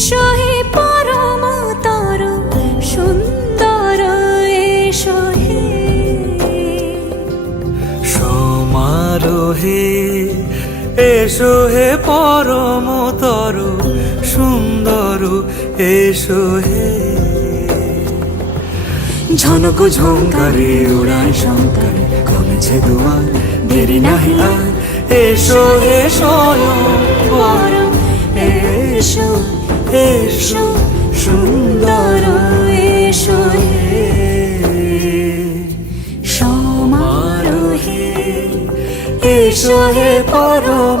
এসো হে পরমতর সুন্দর এসো হে সমারোহে এসো হে পরমতর সুন্দর এসো হে ঝনক ঝঙ্কারে উড়ায় শঙ্কারে খুলেছে দুয়ার দেরি নাহি আর এসো হে স্বয়ং পরম এসো এসো সুন্দর এসো হে সমারোহে এসো হে পরম